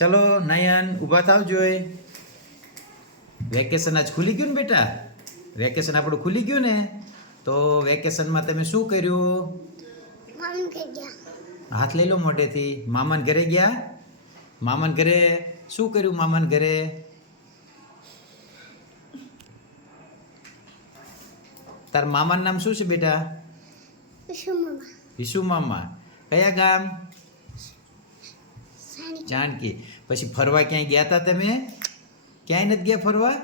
ચલો નયન ઊભા થાવ જોઈએ. વેકેશન આજ ખુલી ગયું ને બેટા? વેકેશન આપણું ખુલી ગયું ને? તો વેકેશનમાં તમે શું કર્યું? હાથ લઈ લો મોઢેથી. મામાને ઘરે ગયા? મામાને ઘરે શું કર્યું? મામાને ઘરે તાર મામાનું નામ શું છે બેટા? વિશુ મામા. કયા ગામ? જાનકી. પછી ફરવા ક્યાંય ગયા હતા તમે? ક્યાંય નથી ગયા ફરવા?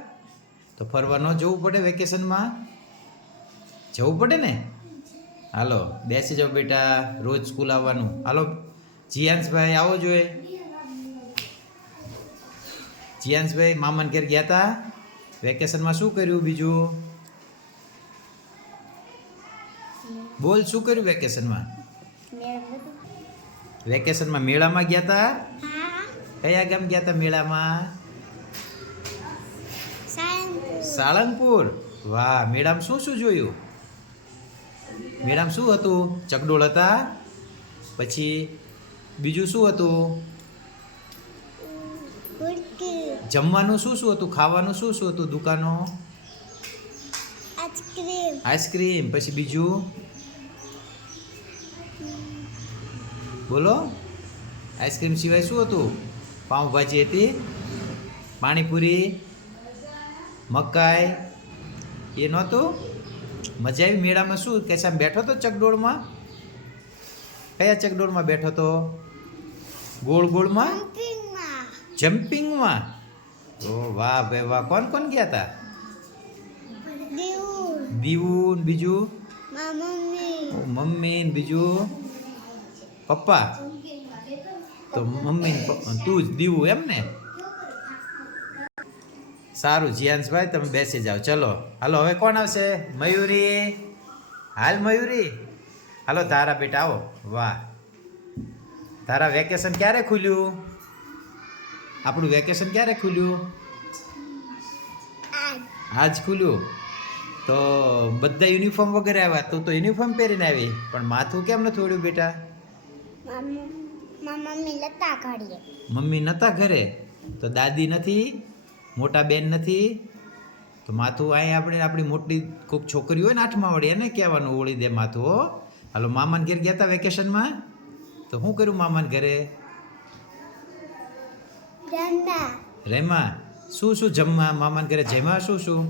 તો ફરવા ન જવું પડે વેકેશનમાં? જવું પડે ને? હાલો બેસી જાઓ બેટા, રોજ સ્કૂલ આવવાનું. હાલો જીયાંશભાઈ આવો જોઈએ. જીયાંશભાઈ મામાને ઘેર ગયા હતા? વેકેશનમાં શું કર્યું બીજું? બોલ, શું કર્યું વેકેશનમાં? વેકેશનમાં મેળામાં ગયા હતા? કયા ગામ ગયા હતા મેળામાં? સાળંગપુર. વાહ, મેળામાં શું શું જોયું? મેળામાં શું હતું? ચકડોળ હતા? પછી બીજું શું હતું? જમવાનું શું શું હતું? ખાવાનું શું શું હતું દુકાનો? આઈસ્ક્રીમ. પછી બીજું બોલો. આઈસ્ક્રીમ સિવાય શું હતું? પાઉંભાજી હતી, પાણીપુરી, મકાઈ એ નહોતું? મજા આવી મેળામાં? શું કે સાહેબ બેઠો તો ચકડોળમાં? કયા ચકડોળમાં બેઠો તો? ગોળ ગોળમાં? જમ્પિંગમાં. ઓ વાહ ભાઈ વાહ. કોણ કોણ ગયા હતા? દીવું. બીજું? મમ્મી. બીજું? પપ્પા. તો મમ્મી તું જ દીવું એમ ને? સારું જીયાંશભાઈ, તમે બેસી જાઓ. ચલો હાલો, હવે કોણ આવશે? મયુરી. હાલ મયુરી. હાલો તારા બેટા આવો. વાહ, તારા વેકેશન ક્યારે ખુલ્યું? આપણું વેકેશન ક્યારે ખુલ્યું? આજ ખુલ્યું. તો બધા યુનિફોર્મ વગેરે આવ્યા. તું તો યુનિફોર્મ પહેરીને આવી, પણ માથું કેમ નથી ઓળ્યું બેટા? મમ્મી નતા ઘરે? તો દાદી નથી? મોટા બેન નથી? તો માથું અહીં આપણી મોટી કોઈક છોકરી હોય ને 8મા વાળી, એને કહેવાનું ઓળી દે માથું. હો હાલો, મામાને ઘેર ગયા હતા વેકેશનમાં? તો શું કર્યું મામાને ઘરે? રેમા. શું શું જમવા મામાને ઘરે જમ્યા? શું શું?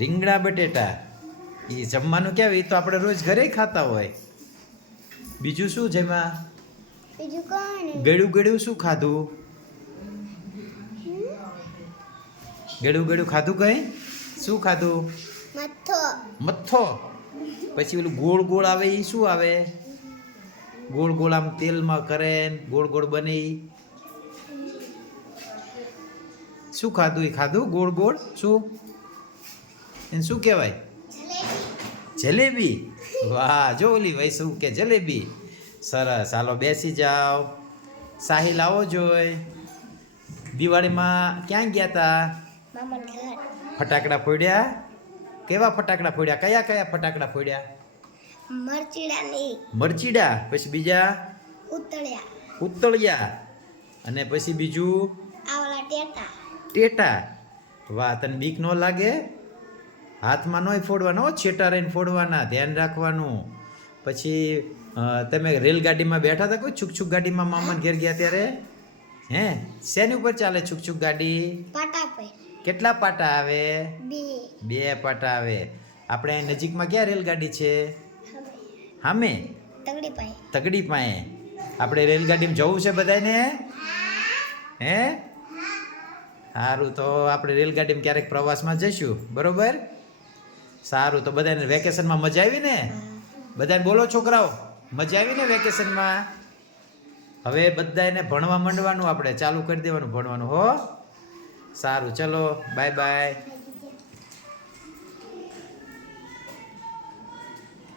રીંગણા બટેટા. એ જમવાનું કેવું? એ તો આપણે રોજ ઘરે ખાતા હોય. બીજું શું જમ્યા? ગળ્યું ગળ્યું શું ખાધું? ગળ્યું ગળ્યું ખાધું? કઈ શું ખાધું? મથ્થો. પછી ઓલું ગોળ ગોળ આવે એ શું આવે? ગોળ ગોળ આમ તેલમાં કરે ગોળ ગોળ બને. શું ખાધું? એ ખાધું ગોળ ગોળ. શું એને શું કહેવાય? જલેબી. વાહ, જો ઓલી ભાઈ શું કે જલેબી. સરસ. હાલો બેસી જાઓ. સાહિલ આવો જોઈ. દિવાળીમાં ક્યાં ગયા હતા? ફટાકડા ફોડ્યા? કેવા ફટાકડા ફોડ્યા? કયા કયા ફટાકડા ફોડ્યા? મરચીડા. પછી બીજા? ઉતળિયા. અને પછી બીજું? ટેટા. વાહ, તને બીક ન લાગે? હાથમાં નહીં ફોડવાના, છેટા રહીને ફોડવાના, ધ્યાન રાખવાનું. પછી તમે રેલગાડીમાં બેઠા હતા કોઈ? છુક ગાડીમાં મામાને ઘેર ગયા ત્યારે? હે, શેની ઉપર ચાલે છુક ગાડી? કેટલા પાટા આવે? 2 પાટા આવે. આપણે અહીં નજીકમાં ક્યાં રેલગાડી છે? હામે તગડી પાસે. આપણે રેલગાડીમાં જવું છે બધાને? હે, સારું. તો આપણે રેલગાડીમાં ક્યારેક પ્રવાસમાં જઈશું, બરોબર? સારું. તો બધાને વેકેશનમાં મજા આવી ને? બધાને બોલો છોકરાઓ, મજા આવી ને વેકેશનમાં? હવે બધાને ભણવા માંડવાનું, આપણે ચાલુ કરી દેવાનું ભણવાનું. હો સારું, ચલો બાય બાય.